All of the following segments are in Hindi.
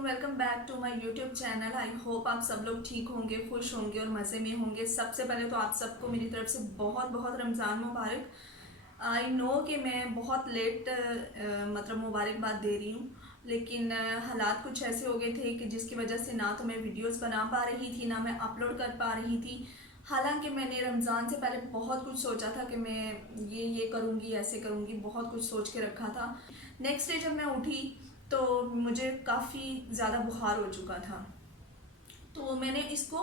Welcome back to my YouTube channel. I hope आप सब लोग ठीक होंगे, खुश होंगे और मज़े में होंगे। सबसे पहले तो आप सबको मेरी तरफ से बहुत बहुत रमज़ान मुबारक। आई नो कि मैं बहुत लेट मतलब मुबारकबाद दे रही हूँ, लेकिन हालात कुछ ऐसे हो गए थे कि जिसकी वजह से ना तो मैं वीडियोस बना पा रही थी, ना मैं अपलोड कर पा रही थी। हालांकि मैंने रमज़ान से पहले बहुत कुछ सोचा था कि मैं ये करूँगी, ऐसे करूँगी, बहुत कुछ सोच के रखा था। नेक्स्ट डे जब मैं उठी तो मुझे काफ़ी ज़्यादा बुखार हो चुका था। तो मैंने इसको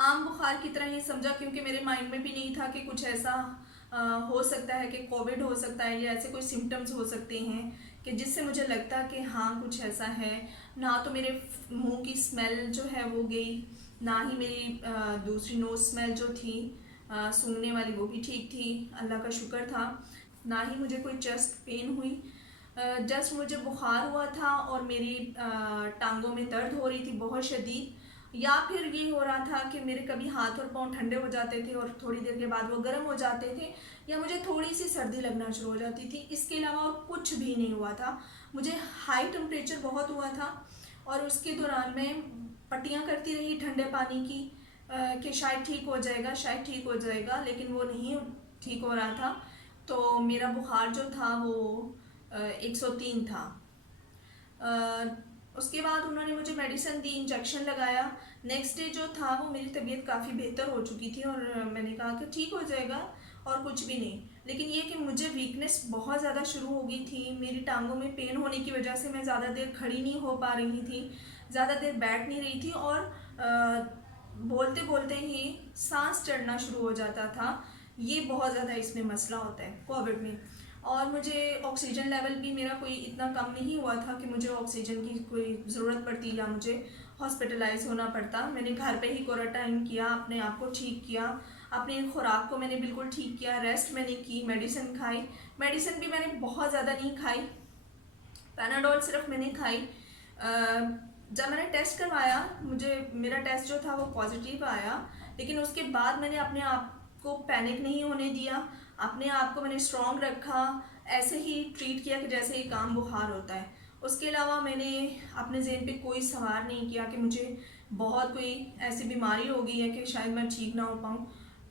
आम बुखार की तरह ही समझा, क्योंकि मेरे माइंड में भी नहीं था कि कुछ ऐसा हो सकता है कि कोविड हो सकता है या ऐसे कोई सिम्टम्स हो सकते हैं कि जिससे मुझे लगता कि हाँ कुछ ऐसा है। ना तो मेरे मुंह की स्मेल जो है वो गई, ना ही मेरी दूसरी नोज स्मेल जो थी सूंघने वाली वो भी ठीक थी, अल्लाह का शुक्र था। ना ही मुझे कोई चेस्ट पेन हुई। जस्ट मुझे बुखार हुआ था और मेरी टांगों में दर्द हो रही थी बहुत शदीद, या फिर ये हो रहा था कि मेरे कभी हाथ और पांव ठंडे हो जाते थे और थोड़ी देर के बाद वो गर्म हो जाते थे, या मुझे थोड़ी सी सर्दी लगना शुरू हो जाती थी। इसके अलावा और कुछ भी नहीं हुआ था। मुझे हाई टेम्परेचर बहुत हुआ था और उसके दौरान मैं पट्टियाँ करती रही ठंडे पानी की कि शायद ठीक हो जाएगा, शायद ठीक हो जाएगा, लेकिन वो नहीं ठीक हो रहा था। तो मेरा बुखार जो था वो 103 था। उसके बाद उन्होंने मुझे मेडिसिन दी, इंजेक्शन लगाया। नेक्स्ट डे जो था वो मेरी तबीयत काफ़ी बेहतर हो चुकी थी और मैंने कहा कि ठीक हो जाएगा और कुछ भी नहीं। लेकिन ये कि मुझे वीकनेस बहुत ज़्यादा शुरू हो गई थी। मेरी टांगों में पेन होने की वजह से मैं ज़्यादा देर खड़ी नहीं हो पा रही थी, ज़्यादा देर बैठ नहीं रही थी और बोलते बोलते ही सांस चढ़ना शुरू हो जाता था। ये बहुत ज़्यादा इसमें मसला होता है कोविड में। और मुझे ऑक्सीजन लेवल भी मेरा कोई इतना कम नहीं हुआ था कि मुझे ऑक्सीजन की कोई ज़रूरत पड़ती या मुझे हॉस्पिटलाइज होना पड़ता। मैंने घर पे ही क्वारंटाइन किया, अपने आप को ठीक किया, अपनी खुराक को मैंने बिल्कुल ठीक किया, रेस्ट मैंने की, मेडिसिन खाई। मेडिसिन भी मैंने बहुत ज़्यादा नहीं खाई, पैनाडोल सिर्फ मैंने खाई। जब मैंने टेस्ट करवाया, मुझे मेरा टेस्ट जो था वो पॉजिटिव आया, लेकिन उसके बाद मैंने अपने आप को पैनिक नहीं होने दिया, अपने आप को मैंने स्ट्रॉन्ग रखा, ऐसे ही ट्रीट किया कि जैसे एक आम बुखार होता है। उसके अलावा मैंने अपने ज़हन पे कोई सवार नहीं किया कि मुझे बहुत कोई ऐसी बीमारी हो गई है कि शायद मैं ठीक ना हो पाऊँ।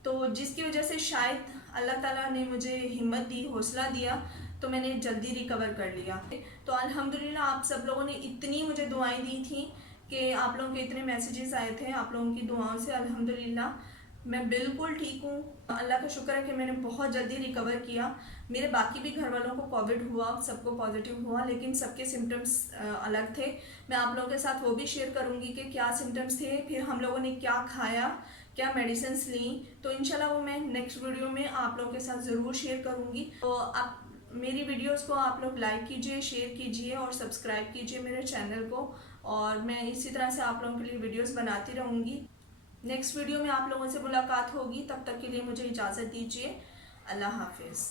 तो जिसकी वजह से शायद अल्लाह ताला ने मुझे हिम्मत दी, हौसला दिया, तो मैंने जल्दी रिकवर कर लिया। तो अल्हम्दुलिल्लाह आप सब लोगों ने इतनी मुझे दुआएं दी थी कि आप लोगों के इतने मैसेजेस आए थे, आप लोगों की दुआओं से अल्हम्दुलिल्लाह मैं बिल्कुल ठीक हूँ। अल्लाह का शुक्र है कि मैंने बहुत जल्दी रिकवर किया। मेरे बाकी भी घर वालों को कोविड हुआ, सबको पॉजिटिव हुआ, लेकिन सबके सिम्टम्स अलग थे। मैं आप लोगों के साथ वो भी शेयर करूँगी कि क्या सिम्टम्स थे, फिर हम लोगों ने क्या खाया, क्या मेडिसिन ली। तो इंशाल्लाह वो मैं नेक्स्ट वीडियो में आप लोगों के साथ ज़रूर शेयर करूँगी। तो आप मेरी वीडियोस को आप लोग लाइक कीजिए, शेयर कीजिए और सब्सक्राइब कीजिए मेरे चैनल को। और मैं इसी तरह से आप लोगों के लिए वीडियोस बनाती रहूँगी। नेक्स्ट वीडियो में आप लोगों से मुलाकात होगी, तब तक के लिए मुझे इजाज़त दीजिए। अल्लाह हाफिज़।